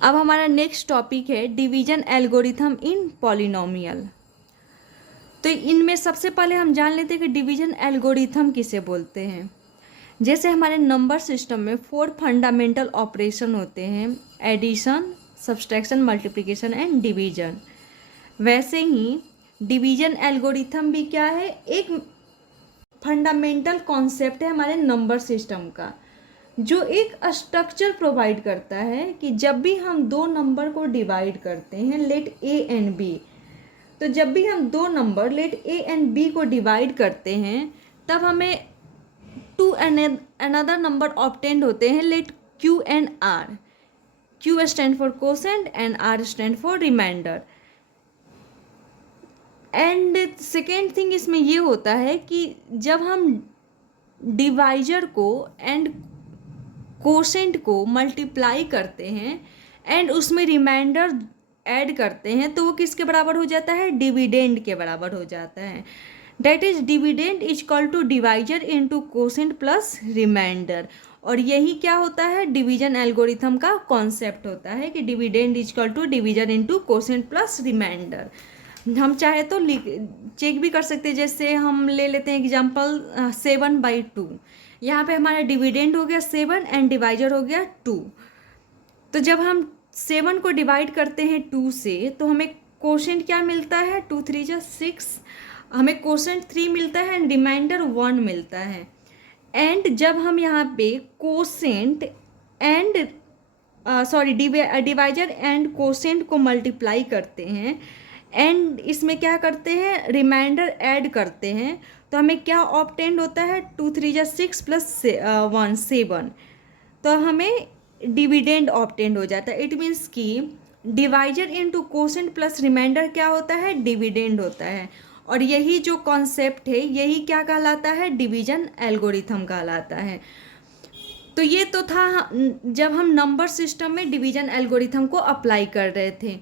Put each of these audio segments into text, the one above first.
अब हमारा next topic है डिवीजन एल्गोरिथम इन पॉलिनोमियल। तो इनमें सबसे पहले हम जान लेते हैं कि डिवीजन एल्गोरिथम किसे बोलते हैं। जैसे हमारे नंबर सिस्टम में 4 फंडामेंटल ऑपरेशन होते हैं, addition, subtraction, multiplication and division. वैसे ही डिवीजन एल्गोरिथम भी क्या है, एक फंडामेंटल कॉन्सेप्ट है हमारे नंबर सिस्टम का, जो एक स्ट्रक्चर प्रोवाइड करता है कि जब भी हम दो नंबर को डिवाइड करते हैं, लेट ए एंड बी, तो जब भी हम दो number let A and B को डिवाइड करते हैं तब हमें टू अनदर नंबर ऑब्टेन्ड होते हैं, let Q and R. Q stand for quotient and R stand for remainder. And second thing इसमें ये होता है कि जब हम डिवाइजर को एंड कोसेंट को मल्टीप्लाई करते हैं एंड उसमें रिमाइंडर ऐड करते हैं तो वो किसके बराबर हो जाता है, डिविडेंड के बराबर हो जाता है। That is dividend is equal to divisor into quotient plus remainder. और यही क्या होता है, डिवीजन एल्गोरिथम का कॉन्सेप्ट होता है कि dividend is equal to divisor into quotient plus remainder. हम चाहे तो चेक भी कर सकते हैं, जैसे हम ले लेते हैं एग्जांपल 7/2। यहाँ पे हमारा डिविडेंड हो गया 7 एंड डिवाइजर हो गया 2। तो जब हम 7 को डिवाइड करते हैं 2 से तो हमें कोशेंट क्या मिलता है, 2 3 जा 6, हमें कोशेंट 3 मिलता है एंड रिमाइंडर 1 मिलता है। एंड जब हम यहाँ पे quotient and divisor and quotient को मल्टीप्लाई करते हैं एंड इसमें क्या करते हैं, रिमाइंडर ऐड करते हैं, तो हमें क्या ऑब्टेंड होता है, 2 3 जा 6 प्लस 1 7। तो हमें डिविडेंड ऑब्टेंड हो जाता है। इट मीन्स कि divisor into quotient plus remainder क्या होता है, डिविडेंड होता है। और यही जो कॉन्सेप्ट है यही क्या कहलाता है, डिवीजन एल्गोरिथम कहलाता है। तो ये तो था जब हम नंबर सिस्टम में डिवीजन एल्गोरिथम को अप्लाई कर रहे थे।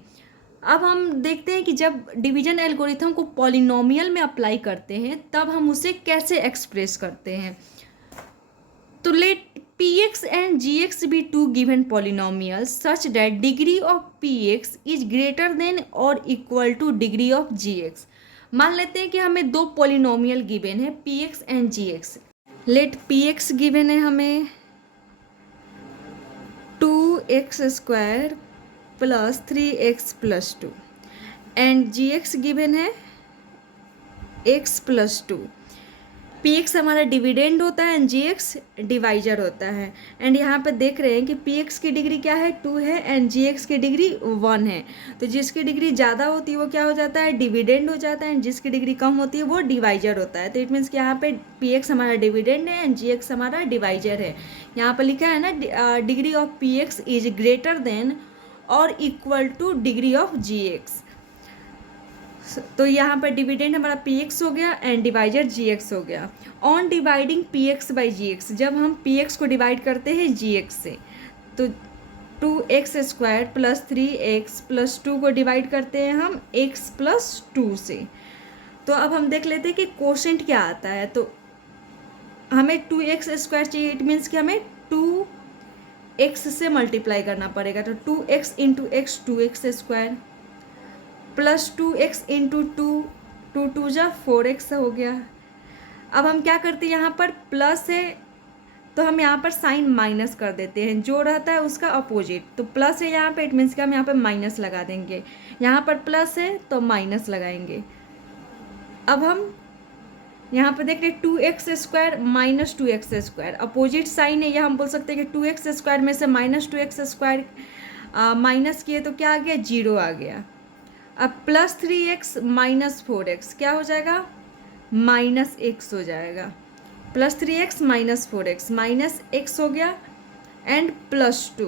अब हम देखते हैं कि जब डिवीजन एल्गोरिथम को पॉलिनोमियल में अप्लाई करते हैं तब हम उसे कैसे एक्सप्रेस करते हैं। तो late px and gx be two given polynomials such that degree of px is greater than or equal to degree of gx। मान लेते हैं कि हमें दो पोलिनोमियल गिवन है px and gx। Let px given है हमें 2x² plus 3x plus 2 and gx given है x प्लस 2। पी एक्स हमारा डिविडेंड होता है एंड जी एक्स डिवाइजर होता है। एंड यहाँ पे देख रहे हैं कि पी एक्स की डिग्री क्या है, 2 है एंड जी एक्स की डिग्री 1 है। तो जिसकी डिग्री ज़्यादा होती है वो क्या हो जाता है, डिविडेंड हो जाता है, एंड जिसकी डिग्री कम होती है वो डिवाइजर होता है। तो इट मीन्स कि यहाँ पे पी एक्स हमारा डिविडेंड है एंड जी एक्स हमारा डिवाइजर है। यहाँ पर लिखा है ना, degree of P X is greater than और equal to degree of G X. तो यहाँ पर डिविडेंड हमारा पी एक्स हो गया एंड डिवाइजर जी एक्स हो गया। On dividing P X by G X, जब हम पी एक्स को डिवाइड करते हैं जी एक्स से, तो 2x² प्लस 3x प्लस 2 को डिवाइड करते हैं हम x प्लस 2 से। तो अब हम देख लेते हैं कि कोशेंट क्या आता है। तो हमें 2x² चाहिए, इट मीन्स कि हमें 2x से मल्टीप्लाई करना पड़ेगा। तो 2x into x 2x² plus 2x into 2 2 जा 4x हो गया। अब हम क्या करते हैं, यहाँ पर प्लस है तो हम यहाँ पर साइन माइनस कर देते हैं, जो रहता है उसका अपोजिट। तो प्लस है यहाँ पे, इट मीन्स कि हम यहाँ पर माइनस लगा देंगे। यहाँ पर प्लस है तो माइनस लगाएंगे। अब हम यहाँ पर देख रहे 2x² minus 2x², opposite sign है, यह हम बोल सकते हैं कि 2x² में से माइनस 2x² माइनस किए तो क्या आ गया, 0 आ गया। अब प्लस 3x माइनस 4x क्या हो जाएगा, माइनस x हो जाएगा। Plus 3x minus 4x minus x हो गया एंड प्लस 2।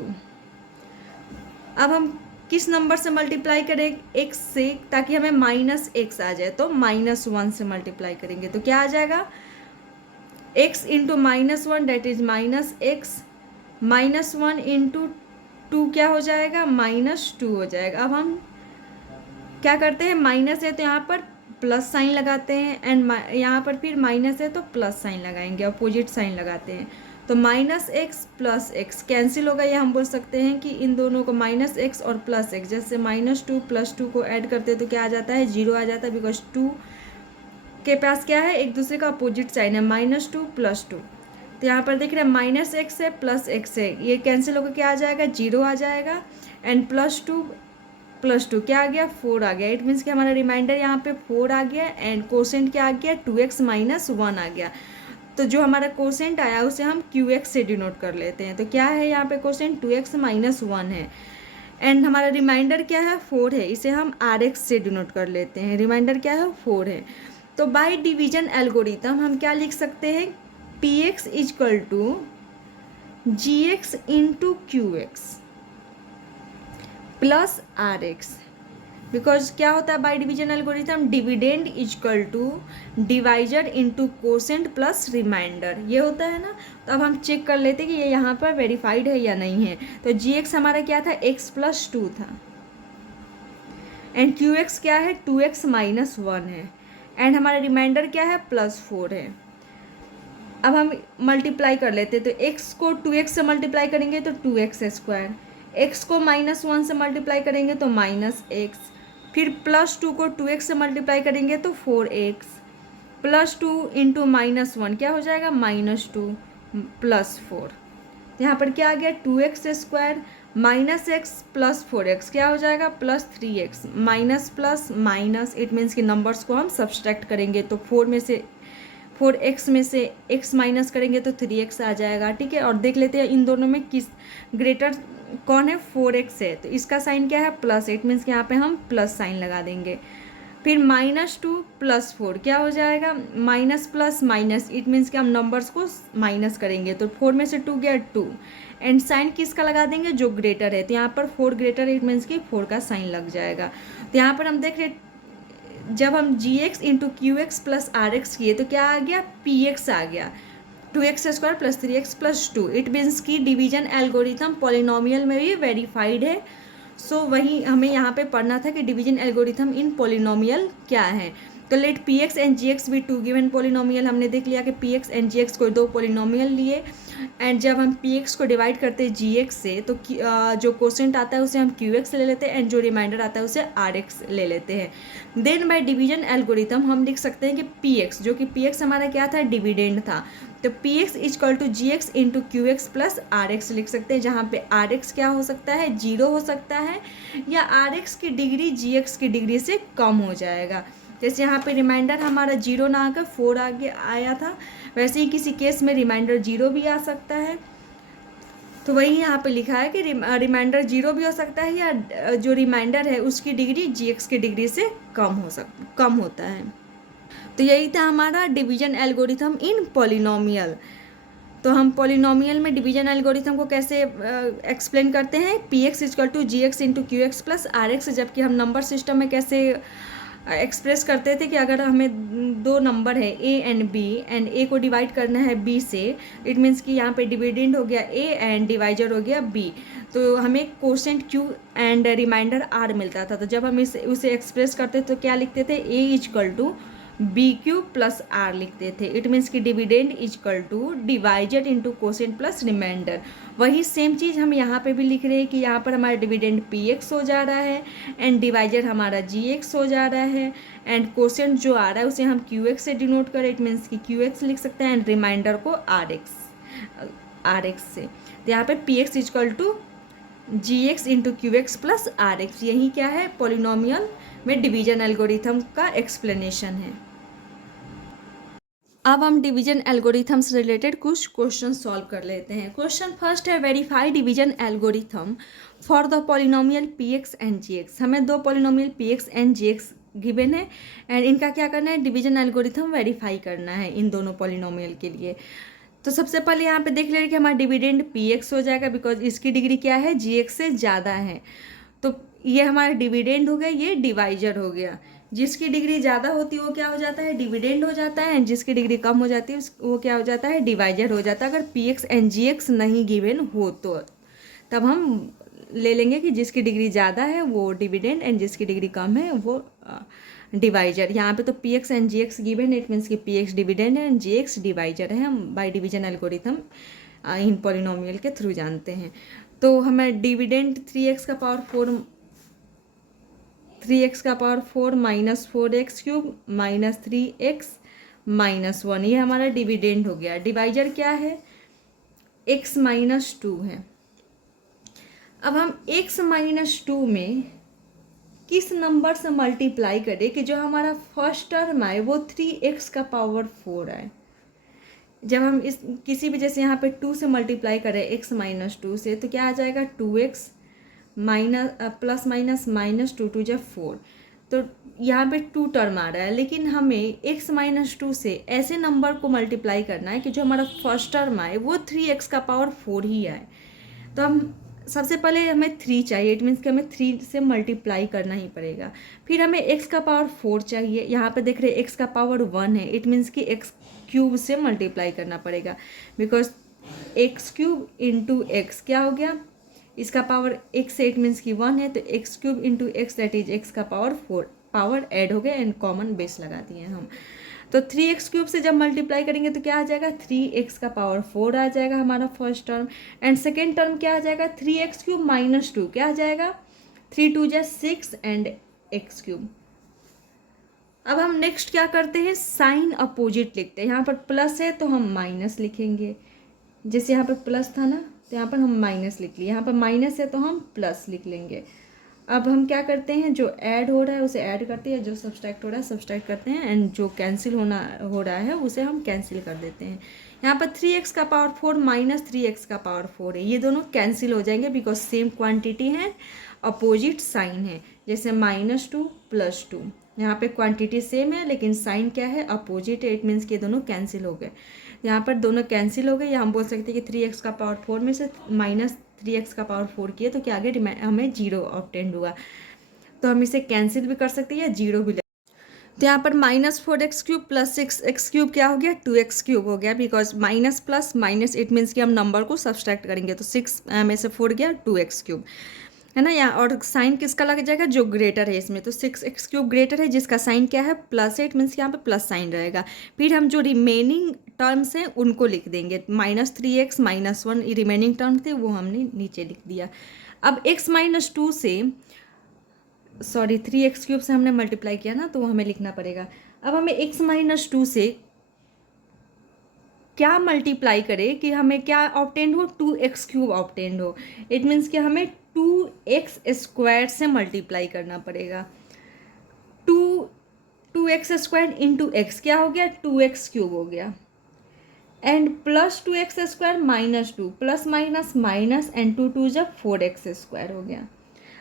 अब हम किस नंबर से मल्टीप्लाई करें, x से, ताकि हमें माइनस x आ जाए। तो -1 से मल्टीप्लाई करेंगे तो क्या आ जाएगा, x into -1 that is -x, -1 into 2 क्या हो जाएगा, -2 हो जाएगा। अब हम क्या करते हैं, माइनस है तो यहाँ पर प्लस साइन लगाते हैं एंड यहाँ पर फिर माइनस है तो प्लस साइन लगाएंगे, अपोजिट साइन लगाते हैं। तो minus x plus x cancel होगा, या हम बोल सकते हैं कि इन दोनों को माइनस एक्स और प्लस एक्स, जैसे -2 + 2 को ऐड करते हैं तो क्या आ जाता है, 0 आ जाता है, बिकॉज 2 के पास क्या है, एक दूसरे का अपोजिट साइन है, -2 + 2। तो यहाँ पर देख रहे हैं -x है प्लस x है, ये कैंसिल होकर क्या आ जाएगा, 0 आ जाएगा। एंड +2 क्या आ गया, 4 आ गया। इट मीन्स कि हमारा रिमाइंडर यहाँ पे 4 आ गया एंड कोसेंट क्या आ गया, 2x - 1 आ गया। तो जो हमारा कोसेंट आया उसे हम QX से डिनोट कर लेते हैं। तो क्या है यहाँ पे कोसेंट, 2x - 1 है। एंड हमारा रिमाइंडर क्या है, 4 है, इसे हम RX से डिनोट कर लेते हैं। रिमाइंडर क्या है, 4 है। तो बाय डिवीजन एल्गोरिथम हम क्या लिख सकते हैं, PX = GX × QX plus RX। Because क्या होता है by division algorithm, dividend = divisor into quotient plus remainder, ये होता है ना। तो अब हम चेक कर लेते हैं कि ये यहाँ पर वेरीफाइड है या नहीं है। तो GX हमारा क्या था, x + 2 था, एंड QX क्या है, 2x - 1 है, एंड हमारा रिमाइंडर क्या है, +4 है। अब हम मल्टीप्लाई कर लेते हैं, तो x को 2x से मल्टीप्लाई करेंगे तो 2x², x को -1 से मल्टीप्लाई करेंगे तो -x, फिर +2 को 2x से मल्टीप्लाई करेंगे तो 4x, +2 × -1 क्या हो जाएगा, -2 + 4। यहाँ पर क्या आ गया, 2x² -x + 4x क्या हो जाएगा, +3x, minus plus minus, it means कि नंबर्स को हम सब्सट्रैक्ट करेंगे तो 4x में से x माइनस करेंगे तो 3x आ जाएगा, ठीक है। और देख लेते हैं इन दोनों में किस ग्रेटर कौन है, 4x है, तो इसका साइन क्या है, प्लस, इट मीन्स कि यहाँ पे हम प्लस साइन लगा देंगे। फिर -2 + 4 क्या हो जाएगा, minus plus minus, it means कि हम नंबर्स को माइनस करेंगे तो 4 में से 2 गया 2, एंड साइन किसका लगा देंगे, जो ग्रेटर है। तो यहाँ पर 4 ग्रेटर है, इट मीन्स कि 4 का साइन लग जाएगा। तो यहाँ पर हम देख रहे जब हम GX × QX प्लस RX किए तो क्या आ गया, PX आ गया, 2x² + 3x + 2। इट मीन्स कि डिवीजन एल्गोरिथम पॉलिनोमियल में भी वेरीफाइड है। सो वही हमें यहाँ पे पढ़ना था कि डिवीजन एल्गोरिथम इन पॉलिनोमियल क्या है। तो लेट PX एंड GX भी 2 गिवन पॉलिनोमियल, हमने देख लिया कि PX एंड GX को 2 पॉलिनोमियल लिए, एंड जब हम PX को डिवाइड करते हैं GX से तो जो कोसेंट आता है उसे हम QX ले लेते हैं, एंड जो रिमाइंडर आता है उसे RX ले लेते हैं। देन बाय डिवीजन एल्गोरिथम हम लिख सकते हैं कि PX, जो कि PX हमारा क्या था, डिविडेंड था, तो PX = GX × QX plus RX लिख सकते हैं, जहाँ पे RX क्या हो सकता है, 0 हो सकता है, या RX की डिग्री GX की डिग्री से कम हो जाएगा। जैसे यहाँ पे रिमाइंडर हमारा 0 ना आकर 4 आगे आया था, वैसे ही किसी केस में रिमाइंडर 0 भी आ सकता है। तो वही यहाँ पे लिखा है कि रिमाइंडर 0 भी हो सकता है, या जो रिमाइंडर है उसकी डिग्री GX की डिग्री से कम होता है। तो यही था हमारा डिवीजन एल्गोरिथम इन पॉलिनोमियल। तो हम पॉलिनोमियल में डिवीजन एल्गोरिथम को कैसे एक्सप्लेन करते हैं, PX = GX × QX plus RX, जबकि हम नंबर सिस्टम में कैसे एक्सप्रेस करते थे कि अगर हमें 2 नंबर है A and B, and A को डिवाइड करना है B से, इट मीन्स कि यहाँ पे डिविडेंड हो गया A एंड डिवाइजर हो गया B, तो हमें quotient Q and remainder R मिलता था। तो जब हम उसे एक्सप्रेस करते तो क्या लिखते थे, A = BQ प्लस R लिखते थे। इट मीन्स कि dividend = divisor into quotient plus remainder. वही सेम चीज़ हम यहाँ पे भी लिख रहे हैं कि यहाँ पर हमारा डिविडेंड PX हो जा रहा है, एंड डिवाइजर हमारा GX हो जा रहा है, एंड कोसेंट जो आ रहा है उसे हम QX से डिनोट करें, इट मीन्स कि QX लिख सकते हैं, एंड रिमाइंडर को RX से। तो यहाँ पे PX = GX × QX plus RX, यही क्या है, पॉलिनोमियल में डिवीजन एल्गोरिथम का एक्सप्लेनेशन है। अब हम डिवीजन एल्गोरिथम से रिलेटेड कुछ क्वेश्चन सॉल्व कर लेते हैं। क्वेश्चन फर्स्ट है, verify division algorithm for the polynomial PX and GX। हमें 2 polynomial PX and GX given है, एंड इनका क्या करना है, डिवीजन एल्गोरिथम वेरीफाई करना है इन दोनों पॉलिनोमियल के लिए। तो सबसे पहले यहाँ पे देख ले रहे कि हमारा डिविडेंड PX हो जाएगा, बिकॉज इसकी डिग्री क्या है, GX से ज़्यादा है। तो ये हमारा डिविडेंड हो गया, ये डिवाइजर हो गया। जिसकी डिग्री ज़्यादा होती है वो क्या हो जाता है, डिविडेंड हो जाता है, एंड जिसकी डिग्री कम हो जाती है वो क्या हो जाता है, डिवाइजर हो जाता है। अगर PX एंड GX नहीं गिवन हो तो तब हम ले लेंगे कि जिसकी डिग्री ज़्यादा है वो डिविडेंड, एंड जिसकी डिग्री कम है वो डिवाइजर। यहाँ पे तो PX and GX given, it means कि PX डिविडेंड है एंड GX डिवाइजर है। हम बाय डिवीजन एल्गोरिथम इन पॉलिनोमियल के थ्रू जानते हैं। तो हमें डिविडेंड 3x का power 4 minus 4x³ minus 3x minus 1, ये हमारा डिविडेंड हो गया। डिवाइजर क्या है, x माइनस 2 है। अब हम x माइनस 2 में किस नंबर से मल्टीप्लाई करें कि जो हमारा फर्स्ट टर्म आए वो 3x का पावर 4 आए। जब हम इस किसी भी, जैसे यहाँ पे 2 से मल्टीप्लाई करें x माइनस 2 से, तो क्या आ जाएगा 2x minus plus minus minus 2 जब 4, तो यहाँ पे 2 टर्म आ रहा है। लेकिन हमें x माइनस 2 से ऐसे नंबर को मल्टीप्लाई करना है कि जो हमारा फर्स्ट टर्म आए वो 3x का पावर 4 ही आए। तो हम सबसे पहले हमें 3 चाहिए, इट मीन्स कि हमें 3 से मल्टीप्लाई करना ही पड़ेगा। फिर हमें x का पावर 4 चाहिए, यहाँ पे देख रहे हैं x का पावर 1 है, इट मीन्स कि x³ से मल्टीप्लाई करना पड़ेगा, बिकॉज x³ इंटू एक्स क्या हो गया, इसका पावर x है, इट मीन्स कि 1 है, तो x³ into x that is x का पावर 4, पावर ऐड हो गया एंड कॉमन बेस लगा दिए हम। तो 3x³ से जब मल्टीप्लाई करेंगे तो क्या आ जाएगा, 3x का पावर 4 आ जाएगा हमारा first term. And second term क्या आ जाएगा, 3x³ माइनस 2 क्या आ जाएगा, 3 2 जा 6 एंड x³। अब हम नेक्स्ट क्या करते हैं, साइन अपोजिट लिखते हैं। यहाँ पर प्लस है तो हम माइनस लिखेंगे, जैसे यहाँ पर प्लस था ना तो यहाँ पर हम माइनस लिख लिए, यहाँ पर माइनस है तो हम प्लस लिख लेंगे। अब हम क्या करते हैं, जो ऐड हो रहा है उसे ऐड करते हैं, जो सब्सट्रैक्ट हो रहा है सब्सट्रैक्ट करते हैं, एंड जो कैंसिल हो रहा है उसे हम कैंसिल कर देते हैं। यहाँ पर 3x का पावर 4 माइनस 3x का पावर 4 है, ये दोनों कैंसिल हो जाएंगे बिकॉज सेम क्वांटिटी है, अपोजिट साइन है। जैसे -2 + 2, यहाँ पे क्वांटिटी सेम है लेकिन साइन क्या है, अपोजिट है, इट मीन्स कि दोनों कैंसिल हो गए। यहाँ पर दोनों कैंसिल हो गए, या हम बोल सकते हैं कि 3x का पावर 4 में से माइनस 3x का पावर 4 किए तो क्या आगे हमें 0 ऑब्टेंड हुआ। तो हम इसे कैंसिल भी कर सकते हैं या 0 भी। तो यहाँ पर -4x³ + 6x³ क्या हो गया, 2x³ हो गया, because minus plus minus it means कि हम नंबर को सब्सट्रैक्ट करेंगे, तो 6 में से 4 गया 2x³ है ना। यहाँ और साइन किसका लग जाएगा, जो ग्रेटर है इसमें, तो 6x³ ग्रेटर है जिसका साइन क्या है, प्लस है, इट मीन्स कि यहाँ पे प्लस साइन रहेगा। फिर हम जो रिमेनिंग टर्म्स हैं उनको लिख देंगे, -3x -1 रिमेनिंग टर्म थे वो हमने नीचे लिख दिया। अब x माइनस 2 से, सॉरी 3x³ से हमने मल्टीप्लाई किया ना तो वो हमें लिखना पड़ेगा। अब हमें x माइनस 2 से क्या मल्टीप्लाई करें कि हमें क्या ऑब्टेंड हो, 2x³ ऑब्टेंड हो, इट मीन्स कि हमें 2x² से मल्टीप्लाई करना पड़ेगा। 2x² इंटू एक्स क्या हो गया, 2x³ हो गया, and plus 2x² minus 2 plus minus minus and 2 2 जब 4x² हो गया।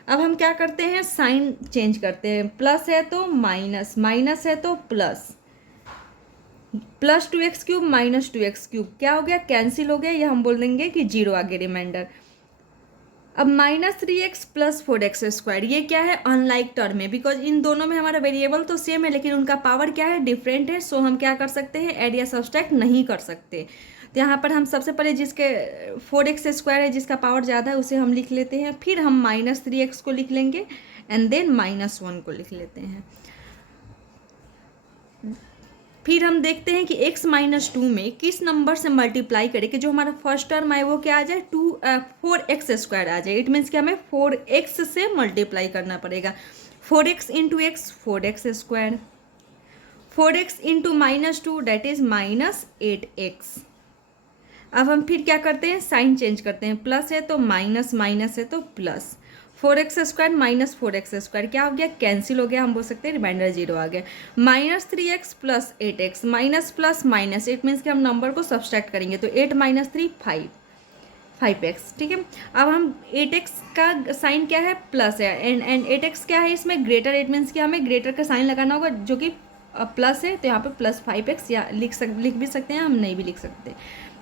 अब हम क्या करते हैं, साइन चेंज करते हैं, प्लस है तो माइनस, माइनस है तो प्लस, +2x³ माइनस 2x³ क्या हो गया, कैंसिल हो गया, या हम बोल देंगे कि 0 आगे रिमाइंडर। अब -3x + 4x², ये क्या है, अनलाइक टर्म है, बिकॉज इन दोनों में हमारा वेरिएबल तो सेम है लेकिन उनका पावर क्या है, डिफरेंट है। सो हम क्या कर सकते हैं, ऐड या सब्सट्रैक्ट नहीं कर सकते। तो यहाँ पर हम सबसे पहले जिसके 4x² है, जिसका पावर ज़्यादा है उसे हम लिख लेते हैं, फिर हम -3x को लिख लेंगे एंड देन -1 को लिख लेते हैं। फिर हम देखते हैं कि x माइनस 2 में किस नंबर से मल्टीप्लाई करें कि जो हमारा फर्स्ट टर्म आए वो क्या आ जाए, 4x² आ जाए, इट मीन्स कि हमें 4x से मल्टीप्लाई करना पड़ेगा। 4x into x 4x², 4x into -2 that is -8x। अब हम फिर क्या करते हैं, साइन चेंज करते हैं, प्लस है तो माइनस, माइनस है तो प्लस, 4x² माइनस 4x² क्या हो गया, कैंसिल हो गया, हम बोल सकते हैं रिमाइंडर 0 आ गया। -3x + 8x, minus plus minus it means कि हम नंबर को सब्सट्रैक्ट करेंगे, तो 8 - 3 5x, ठीक है। अब हम 8x का साइन क्या है, प्लस है, एंड 8x क्या है इसमें, ग्रेटर, इट मीन्स कि हमें ग्रेटर का साइन लगाना होगा जो कि प्लस है, तो यहाँ पे +5x या लिख भी सकते हैं, हम नहीं भी लिख सकते।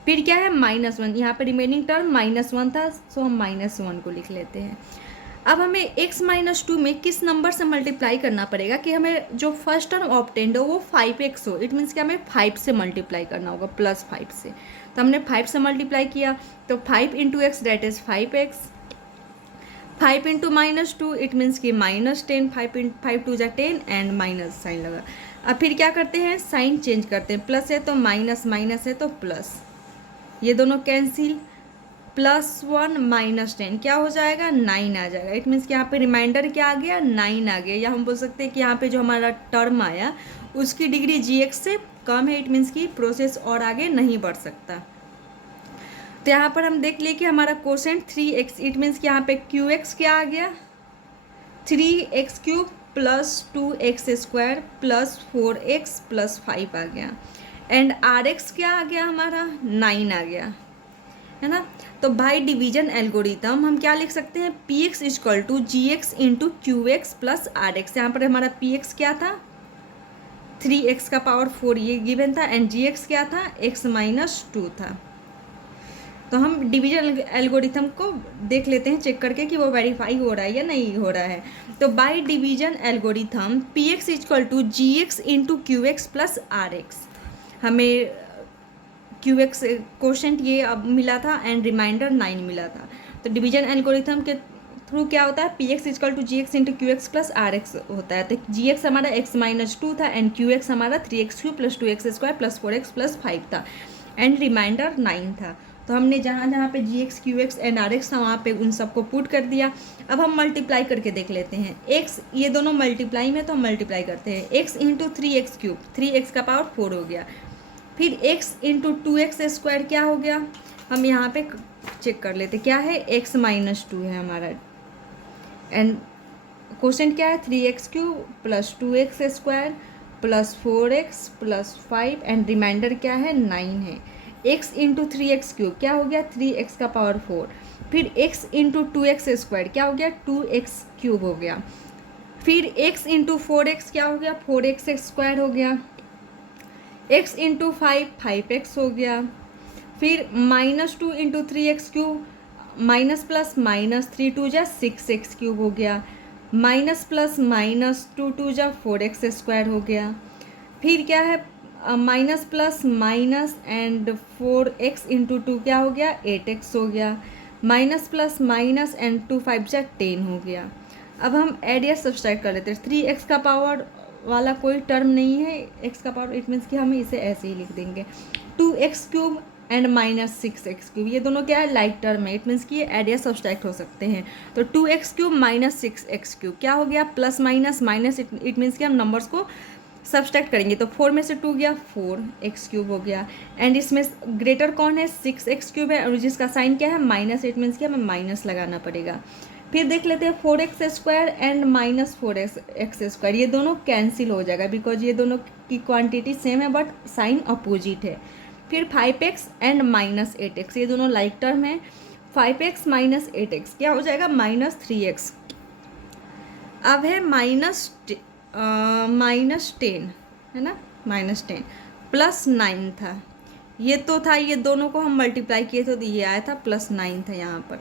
फिर क्या है, -1, यहाँ पे रिमेनिंग टर्म -1 था, सो हम -1 को लिख लेते हैं। अब हमें x माइनस 2 में किस नंबर से मल्टीप्लाई करना पड़ेगा कि हमें जो फर्स्ट टर्म ऑब्टेंड हो वो 5x हो, इट मीन्स कि हमें 5 से मल्टीप्लाई करना होगा, +5 से। तो हमने 5 से मल्टीप्लाई किया, तो 5 into x that is 5x, 5 into -2 it means कि -10, 5 2 = 10 एंड माइनस साइन लगा। अब फिर क्या करते हैं, साइन चेंज करते हैं, प्लस है तो माइनस, माइनस है तो प्लस, ये दोनों कैंसिल, +1 -10 क्या हो जाएगा, 9 आ जाएगा। इट मीन्स कि यहाँ पे रिमाइंडर क्या आ गया, 9 आ गया। या हम बोल सकते हैं कि यहाँ पे जो हमारा टर्म आया उसकी डिग्री GX से कम है। इट मीन्स कि प्रोसेस और आगे नहीं बढ़ सकता। तो यहाँ पर हम देख लिए कि हमारा क्वोशेंट 3x, इट मीन्स कि यहाँ पे QX क्या आ गया, 3x³ + 2x² + 4x + 5 आ गया। एंड RX क्या आ गया हमारा, 9 आ गया, है ना। तो बाय डिवीजन एल्गोरिथम हम क्या लिख सकते हैं, PX = GX × QX + RX। यहाँ पर हमारा PX क्या था, 3x⁴ ये गिवन था, एंड GX क्या था, x - 2 था। तो हम डिवीजन एल्गोरिथम को देख लेते हैं चेक करके कि वो वेरीफाई हो रहा है या नहीं हो रहा है। तो bye division algorithm PX = GX × QX + RX, हमें QX क्वोशेंट ये अब मिला था एंड रिमाइंडर 9 मिला था। तो डिवीजन एल्गोरिथम के थ्रू क्या होता है, PX = GX × QX + RX होता है। तो GX हमारा x - 2 था एंड QX हमारा 3x³ + 2x² + 4x + 5 था एंड रिमाइंडर 9 था। तो हमने जहाँ जहाँ पे GX, QX एंड RX था वहाँ पे उन सबको पुट कर दिया। अब हम मल्टीप्लाई करके देख लेते हैं। x, ये दोनों मल्टीप्लाई में, तो हम मल्टीप्लाई करते हैं। x × 3x³, 3x⁴ हो गया। फिर x × 2x² क्या हो गया, हम यहाँ पे चेक कर लेते क्या है, x - 2 है हमारा। एंड क्वोशेंट क्या है, 3x³ + 2x² + 4x + 5 and reminder क्या है, 9 है। x × 3x³ क्या हो गया, 3x⁴। फिर x × 2x² क्या हो गया, 2x³ हो गया। फिर x × 4x क्या हो गया, 4x² हो गया। x × 5 5x हो गया। फिर -2 × 3x³ माइनस प्लस माइनस 3 2 जा 6x³ हो गया। माइनस प्लस माइनस 2 2 जा 4x² हो गया। फिर क्या है, minus plus minus and 4x × 2 क्या हो गया, 8x हो गया। माइनस प्लस माइनस एंड 2 5 जा 10 हो गया। अब हम ऐड या सब्सट्रैक्ट कर लेते हैं। 3x का पावर वाला कोई टर्म नहीं है, x का पावर, इट मीन्स कि हम इसे ऐसे ही लिख देंगे। 2x³ एंड -6x³, ये दोनों क्या है, लाइक टर्म है। इट मीन्स कि ये ऐड या सब्सट्रैक्ट हो सकते हैं। तो 2x³ - 6x³ क्या हो गया, plus minus minus, it means कि हम नंबर्स को सब्सट्रैक्ट करेंगे। तो 4 में से 2 गया, 4x³ हो गया। एंड इसमें ग्रेटर कौन है, 6x³ है, और जिसका साइन क्या है, माइनस, इट मीन्स कि हमें माइनस लगाना पड़ेगा। फिर देख लेते हैं 4x² एंड -4x², ये दोनों कैंसिल हो जाएगा बिकॉज ये दोनों की क्वांटिटी सेम है बट साइन अपोजिट है। फिर 5x एंड -8x, ये दोनों लाइक टर्म है। 5x - 8x क्या हो जाएगा, -3x। अब है -10 है ना, -10 + 9 था, ये तो था, ये दोनों को हम मल्टीप्लाई किए थे तो ये आया था +9 था यहाँ पर।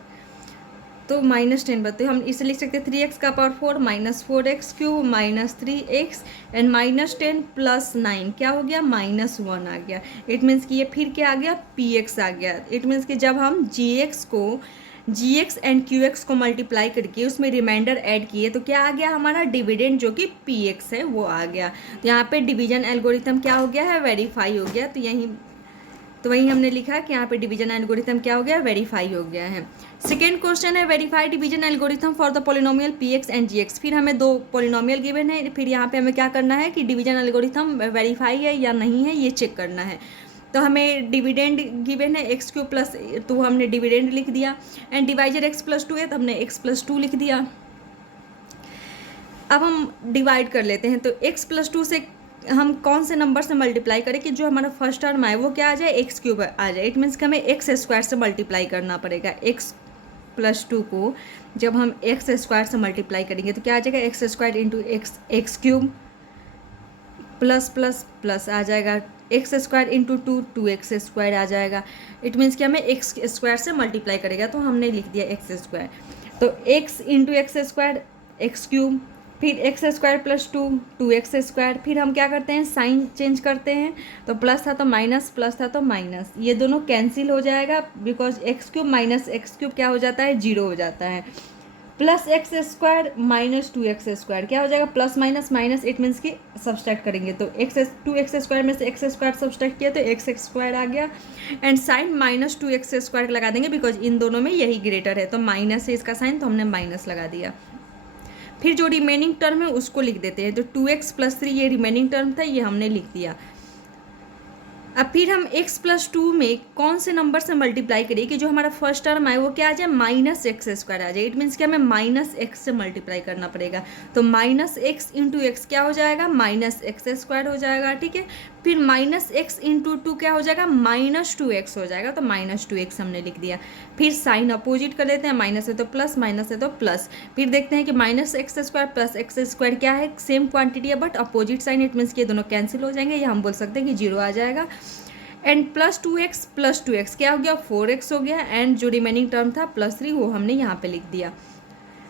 तो -10 बताइए, हम इसे लिख सकते हैं 3x⁴ -4x³ -3x एंड -10 + 9 क्या हो गया, -1 आ गया। इट मीन्स कि ये फिर क्या आ गया, PX आ गया। इट मीन्स कि जब हम GX एंड QX को मल्टीप्लाई करके उसमें रिमाइंडर ऐड किए तो क्या आ गया, हमारा डिविडेंड जो कि PX है वो आ गया। तो यहाँ पे डिवीजन एल्गोरिथम क्या हो गया है, वेरीफाई हो गया। तो वहीं हमने लिखा कि यहाँ पे डिवीजन एल्गोरिथम क्या हो गया, वेरीफाई हो गया है। सेकेंड क्वेश्चन है, verify division algorithm for the polynomial PX and GX। फिर हमें 2 पॉलिनोमियल गिवन है, फिर यहाँ पे हमें क्या करना है कि डिवीजन एल्गोरिथम वेरीफाई है या नहीं है ये चेक करना है। तो हमें डिविडेंड गिवन है x³ प्लस, तो हमने डिविडेंड लिख दिया। एंड डिवाइजर x + 2 है तो हमने x + 2 लिख दिया। अब हम डिवाइड कर लेते हैं। तो x + 2 से हम कौन से नंबर से मल्टीप्लाई करें कि जो हमारा फर्स्ट टर्म आए वो क्या आ जाए, x³ आ जाए। इट मीन्स कि हमें x² से मल्टीप्लाई करना पड़ेगा। x + 2 को जब हम x² से मल्टीप्लाई करेंगे तो क्या आ जाएगा, x² × x³ plus plus plus आ जाएगा, x² × 2 2x² आ जाएगा। इट मीन्स कि हमें x² से मल्टीप्लाई करेगा तो हमने लिख दिया x²। तो x × x², x³, फिर x² + 2 2x²। फिर हम क्या करते हैं, साइन चेंज करते हैं। तो प्लस था तो माइनस, प्लस था तो माइनस, ये दोनों कैंसिल हो जाएगा बिकॉज x³ - x³ क्या हो जाता है, 0 हो जाता है। Plus X square minus 2x square क्या हो जाएगा, plus minus minus, it means कि सब्सट्रैक्ट करेंगे तो x 2x स्क्वायर में से x स्क्वायर सब्सट्रैक्ट किया तो x स्क्वायर आ गया, and sign minus 2x square लगा देंगे बिकॉज इन दोनों में यही ग्रेटर है, तो माइनस है इसका साइन, तो हमने माइनस लगा दिया। फिर जो रिमेनिंग टर्म है उसको लिख देते हैं, तो 2x + 3 ये रिमेनिंग टर्म था, ये हमने लिख दिया। अब फिर हम x + 2 में कौन से नंबर से मल्टीप्लाई करिए कि जो हमारा फर्स्ट टर्म आए वो क्या आ जाए, माइनस एक्स स्क्वायर आ जाए। इट मीन्स कि हमें माइनस एक्स से मल्टीप्लाई करना पड़ेगा, तो माइनस एक्स इंटू एक्स क्या हो जाएगा, माइनस एक्स स्क्वायर हो जाएगा, ठीक है। फिर माइनस एक्स इंटू 2 क्या हो जाएगा, माइनस 2x हो जाएगा, तो माइनस 2x हमने लिख दिया। फिर साइन अपोजिट कर लेते हैं, माइनस है तो प्लस, माइनस है तो प्लस। फिर देखते हैं कि minus X square plus X square क्या है, सेम क्वांटिटी है but opposite sign, it means कि ये दोनों कैंसिल हो जाएंगे, या हम बोल सकते हैं कि 0 आ जाएगा। एंड प्लस 2x क्या हो गया, 4x हो गया, एंड जो रिमेनिंग टर्म था +3 वो हमने यहाँ पे लिख दिया।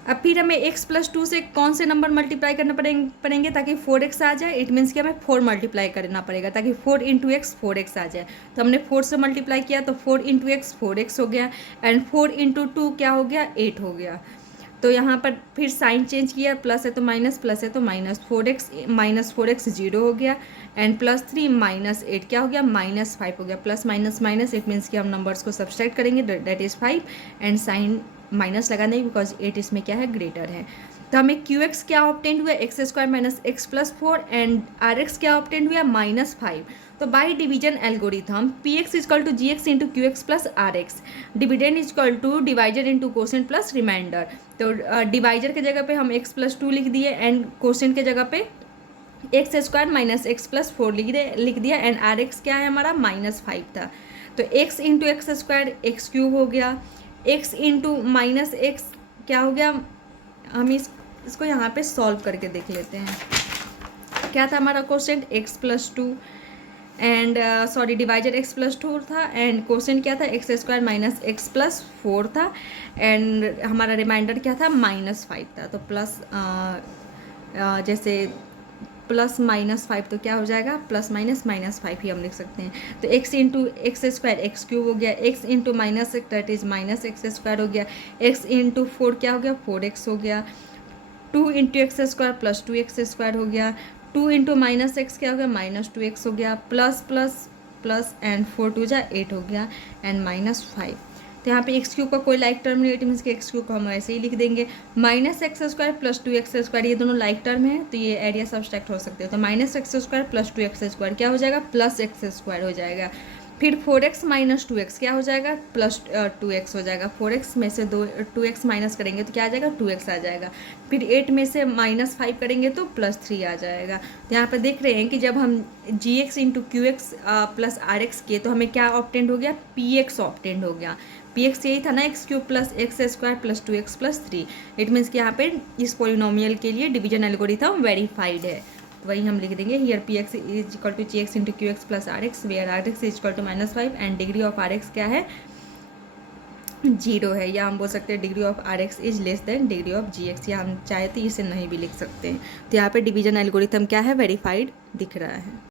अब फिर हमें x + 2 से कौन से नंबर मल्टीप्लाई करना पड़ेंगे ताकि 4x आ जाए, इट मीन्स कि हमें 4 मल्टीप्लाई करना पड़ेगा ताकि 4 × x 4x आ जाए। तो हमने 4 से मल्टीप्लाई किया तो 4 × x 4x हो गया, एंड 4 × 2 क्या हो गया, 8 हो गया। तो यहाँ पर फिर साइन चेंज किया, प्लस है तो माइनस, प्लस है तो माइनस, 4x माइनस 4x 0 हो गया, एंड +3 माइनस 8 क्या हो गया, -5 हो गया। Plus minus minus, it means कि हम नंबर्स को सब्सट्रैक्ट करेंगे, that is 5, and sign minus लगा देंगे बिकॉज 8 इसमें क्या है, ग्रेटर है। तो हमें QX क्या ऑब्टेन हुआ, x² - x + 4, एंड RX क्या ऑब्टेन हुआ, -5। तो by division algorithm PX = GX × QX + RX, dividend = divisor × quotient plus remainder. तो डिवाइजर के जगह पे हम x + 2 लिख दिए, एंड क्वोशेंट के जगह पे x² - x + 4 लिख दिया, एंड RX क्या है हमारा, -5 था। तो x × x² x³ हो गया, x × -x क्या हो गया, हम इसको यहाँ पे सॉल्व करके देख लेते हैं। क्या था हमारा quotient, x + 2, and sorry divisor x + 2 था, एंड क्वोशेंट क्या था, x² - x + 4 था, एंड हमारा रिमाइंडर क्या था, -5 था। तो प्लस जैसे प्लस -5 तो क्या हो जाएगा, प्लस माइनस -5 ही हम लिख सकते हैं। तो x × x² x³ हो गया, x × -x that is -x² हो गया, x × 4 क्या हो गया, 4x हो गया, 2 × x² + 2x² हो गया, 2 × -x क्या हो गया, -2x हो गया, प्लस प्लस प्लस, एंड 4 × 2 = 8 हो गया, एंड -5। तो यहाँ पे x³ का कोई लाइक टर्म नहीं, मीन्स कि x³ को हम ऐसे ही लिख देंगे। -x² + 2x² ये दोनों लाइक टर्म है, तो ये एरिया सब्सट्रैक्ट हो सकते हो। तो -x² + 2x² क्या हो जाएगा, +x² हो जाएगा। फिर 4x - 2x क्या हो जाएगा, +2x हो जाएगा। 4x में से 2x माइनस करेंगे तो क्या आ जाएगा, 2x आ जाएगा। फिर 8 में से -5 करेंगे तो +3 आ जाएगा। तो यहाँ पर देख रहे हैं कि जब हम GX × QX + RX किए तो हमें क्या ऑब्टेंड हो गया, PX ऑब्टेंड हो गया। PX यही था ना, x³ + x² + 2x + 3। It means कि यहाँ पे इस पोलिनोमियल के लिए डिवीजन एल्गोरिथम वेरीफाइड है, वही हम लिख देंगे। Here PX = GX × QX + RX, where RX = -5, and degree of RX क्या है, 0 है, या हम बोल सकते हैं degree of RX is less than degree of GX, या हम चाहे तो इसे नहीं भी लिख सकते हैं। तो यहाँ पे डिवीजन एल्गोरिथम क्या है, वेरीफाइड दिख रहा है।